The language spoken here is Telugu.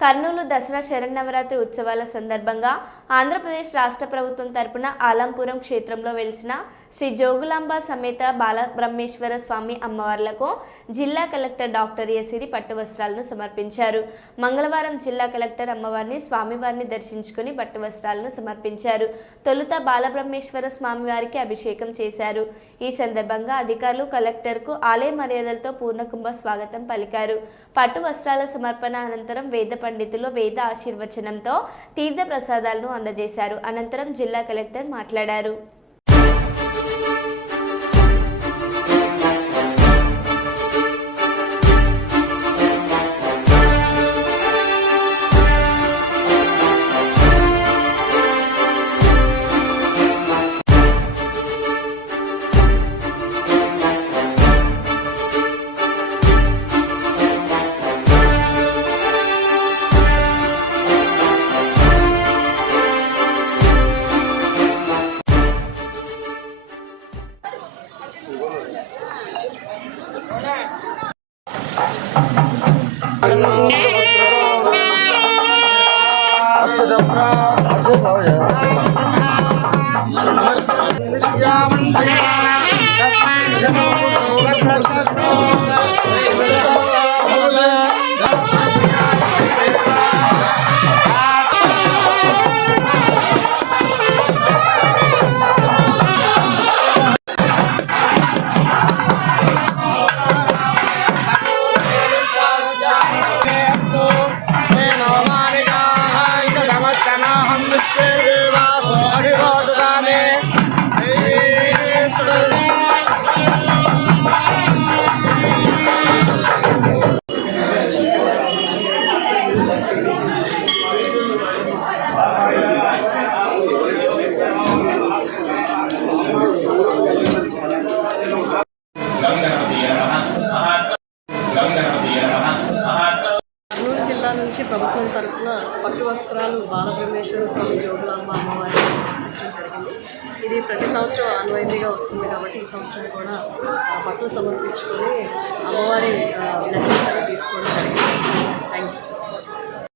కర్నూలు దసరా శరన్నవరాత్రి ఉత్సవాల సందర్భంగా ఆంధ్రప్రదేశ్ రాష్ట్ర ప్రభుత్వం తరపున ఆలంపురం క్షేత్రంలో వెలిసిన శ్రీ జోగులాంబ సమేత బాలబ్రహ్మేశ్వర స్వామి అమ్మవార్లకు జిల్లా కలెక్టర్ డాక్టర్ యసిరి పట్టు వస్త్రాలను సమర్పించారు. మంగళవారం జిల్లా కలెక్టర్ అమ్మవారిని స్వామివారిని దర్శించుకుని పట్టు వస్త్రాలను సమర్పించారు. తొలుత బాలబ్రహ్మేశ్వర స్వామివారికి అభిషేకం చేశారు. ఈ సందర్భంగా అధికారులు కలెక్టర్కు ఆలయ మర్యాదలతో పూర్ణకుంభ స్వాగతం పలికారు. పట్టు వస్త్రాల సమర్పణ అనంతరం వేద పండితులు వేద ఆశీర్వచనంతో తీర్థ ప్రసాదాలను అందజేశారు. అనంతరం జిల్లా కలెక్టర్ మాట్లాడారు. జిల్లా నుంచి ప్రభుత్వం తరఫున పట్టు వస్త్రాలు బాలబ్రహ్మేశ్వర స్వామి జోగులాంబ అమ్మవారికి సమర్పించడం జరిగింది. ఇది ప్రతి సంవత్సరం ఆన్వైన్లీగా వస్తుంది కాబట్టి ఈ సంవత్సరం కూడా పట్టు సమర్పించుకొని అమ్మవారి బ్లెస్సింగ్స్ తీసుకోవడం జరిగింది. Thank you.